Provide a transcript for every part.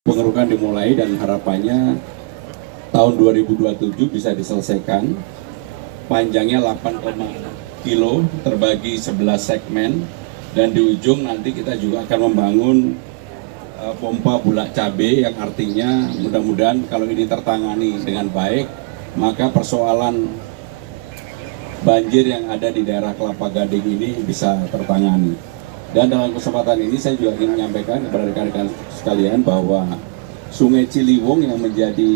Pengerukan dimulai dan harapannya tahun 2027 bisa diselesaikan. Panjangnya 8 kilo terbagi 11 segmen, dan di ujung nanti kita juga akan membangun pompa bulak cabai yang artinya mudah-mudahan kalau ini tertangani dengan baik, maka persoalan banjir yang ada di daerah Kelapa Gading ini bisa tertangani. Dan dalam kesempatan ini saya juga ingin menyampaikan kepada rekan-rekan sekalian bahwa Sungai Ciliwung yang menjadi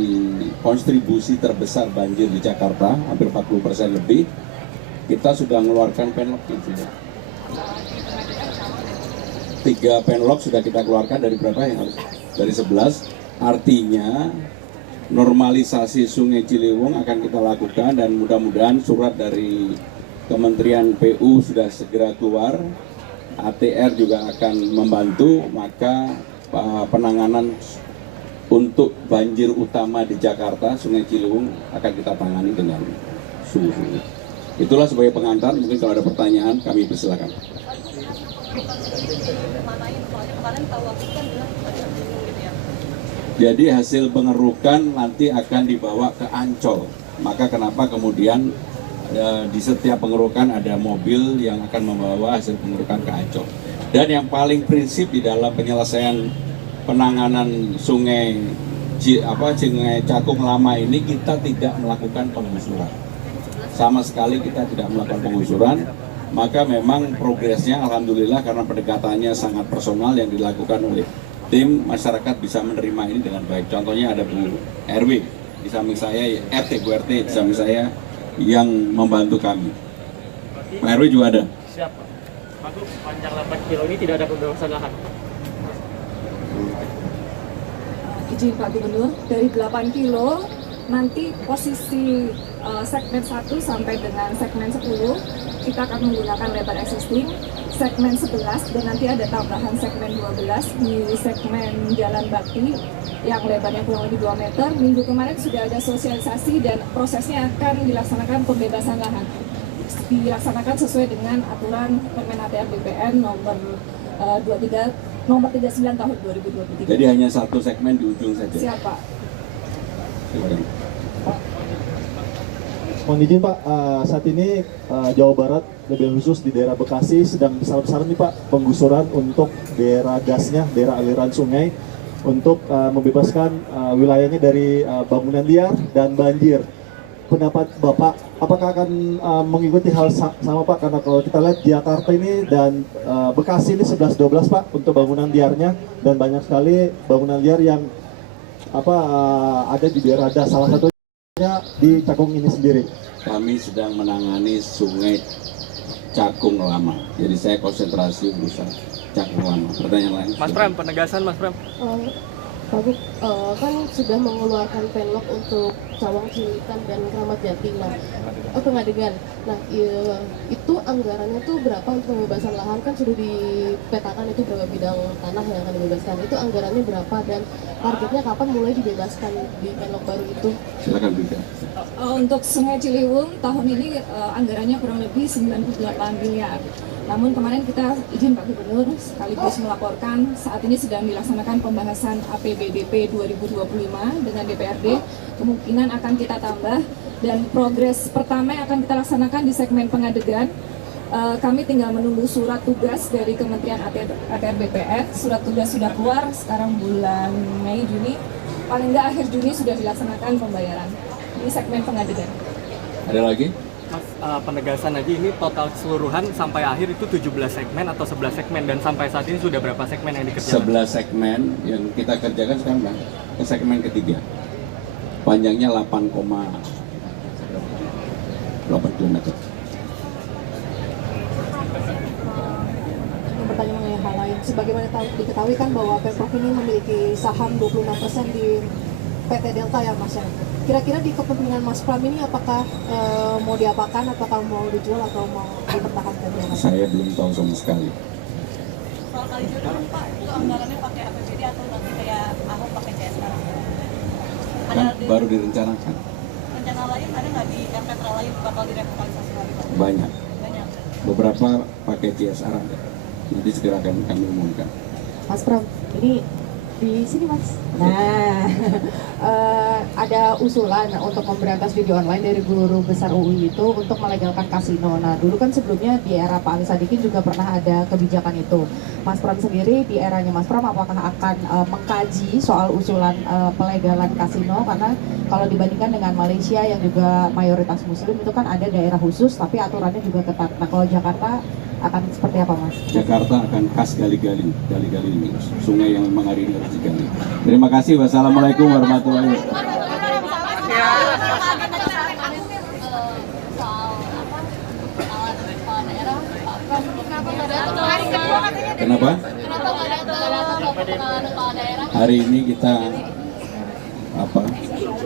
kontribusi terbesar banjir di Jakarta, hampir 40% lebih, kita sudah mengeluarkan penlok itu. 3 penlok sudah kita keluarkan dari berapa yang harus? Dari 11, artinya normalisasi Sungai Ciliwung akan kita lakukan dan mudah-mudahan surat dari Kementerian PU sudah segera keluar, ATR juga akan membantu, maka penanganan untuk banjir utama di Jakarta, Sungai Ciliwung akan kita tangani dengan sungguh-sungguh. Itulah sebagai pengantar, mungkin kalau ada pertanyaan kami persilakan. Jadi hasil pengerukan nanti akan dibawa ke Ancol. Maka kenapa kemudian di setiap pengerukan ada mobil yang akan membawa hasil pengerukan ke Ancol. Dan yang paling prinsip di dalam penyelesaian penanganan Sungai Cakung Lama ini, kita tidak melakukan penggusuran. Sama sekali kita tidak melakukan penggusuran. Maka memang progresnya alhamdulillah karena pendekatannya sangat personal yang dilakukan oleh tim, masyarakat bisa menerima ini dengan baik. Contohnya ada Bu RW di samping saya, RT Bu RT di samping saya yang membantu kami. Pak RW juga ada. Siap, Pak. Panjang 8 kilo ini tidak ada pembebasan lahan. Izin Pak Gubernur, dari 8 kilo nanti posisi segmen 1 sampai dengan segmen 10 kita akan menggunakan lebar existing, segmen 11 dan nanti ada tambahan segmen 12 di segmen Jalan Bakti yang lebarnya kurang lebih 2 meter. Minggu kemarin sudah ada sosialisasi dan prosesnya akan dilaksanakan pembebasan lahan. Dilaksanakan sesuai dengan aturan Permen ATR BPN nomor 39 tahun 2023. Jadi hanya satu segmen di ujung saja. Siapa? Mohon izin Pak, saat ini Jawa Barat, lebih khusus di daerah Bekasi sedang besar-besaran nih Pak penggusuran untuk daerah gasnya, daerah aliran sungai untuk membebaskan wilayahnya dari bangunan liar dan banjir. Pendapat Bapak, apakah akan mengikuti hal sama Pak? Karena kalau kita lihat Jakarta ini dan Bekasi ini 11-12 Pak untuk bangunan liarnya, dan banyak sekali bangunan liar yang ada di daerah das, salah satunya di Cakung ini sendiri. Kami sedang menangani Sungai Cakung Lama, jadi saya konsentrasi urusan Cakung Lama. Pertanyaan lain? Mas Pram, penegasan Mas Pram. Pak Gub, kan sudah mengeluarkan penlok untuk Cawang, Cilitan, dan Kramat Jati. Pengadegan. Nah, itu anggarannya tuh berapa untuk pembebasan lahan? Kan sudah dipetakan itu berapa bidang tanah yang akan dibebaskan. Itu anggarannya berapa dan targetnya kapan mulai dibebaskan di penlok baru itu? Silakan Bika. Untuk Sungai Ciliwung tahun ini anggarannya kurang lebih 98 miliar. Namun kemarin kita izin Pak Gubernur sekaligus melaporkan saat ini sedang dilaksanakan pembahasan APBDP 2025 dengan DPRD. Kemungkinan akan kita tambah dan progres pertama yang akan kita laksanakan di segmen pengadegan. Kami tinggal menunggu surat tugas dari Kementerian ATR BPN. Surat tugas sudah keluar sekarang bulan Mei Juni. Paling nggak akhir Juni sudah dilaksanakan pembayaran di segmen pengadegan. Ada lagi? Mas, penegasan aja ini total keseluruhan sampai akhir itu 17 segmen atau 11 segmen, dan sampai saat ini sudah berapa segmen yang dikerjakan? 11 segmen yang kita kerjakan sekarang Bang, ke segmen ketiga. Panjangnya 8,8 km. Bertanya mengenai hal lain. Sebagaimana diketahui kan bahwa Pemprov ini memiliki saham 26% di PT Delta ya Mas ya. Kira-kira di kepentingan Mas Pram ini apakah mau diapakan, apakah mau dijual atau mau dipertahankan ya Mas? Saya belum tahu sama sekali. Soal kali jual Pak, itu anggarannya pakai APBD atau nanti kayak Ahok pakai CSR? Kan baru direncanakan. Rencana lain ada nggak di MPTRA lain bakal direvitalisasi lagi Pak? Banyak. Banyak. Beberapa pakai CSR ada. Nanti segera akan kami umumkan. Mas Pram, ini Di sini Mas. Nah, ada usulan untuk memberantas judi online dari guru besar UI itu untuk melegalkan kasino. Nah, dulu kan sebelumnya di era Pak Ali Sadikin juga pernah ada kebijakan itu. Mas Pram sendiri di eranya Mas Pram apakah akan mengkaji soal usulan pelegalan kasino? Karena kalau dibandingkan dengan Malaysia yang juga mayoritas muslim itu kan ada daerah khusus tapi aturannya juga ketat. Nah, kalau Jakarta akan seperti apa Mas? Jakarta akan khas gali-gali ini, sungai yang memang hari ini harus digali. Terima kasih. Wassalamualaikum warahmatullahi wabarakatuh. Kenapa? Hari ini kita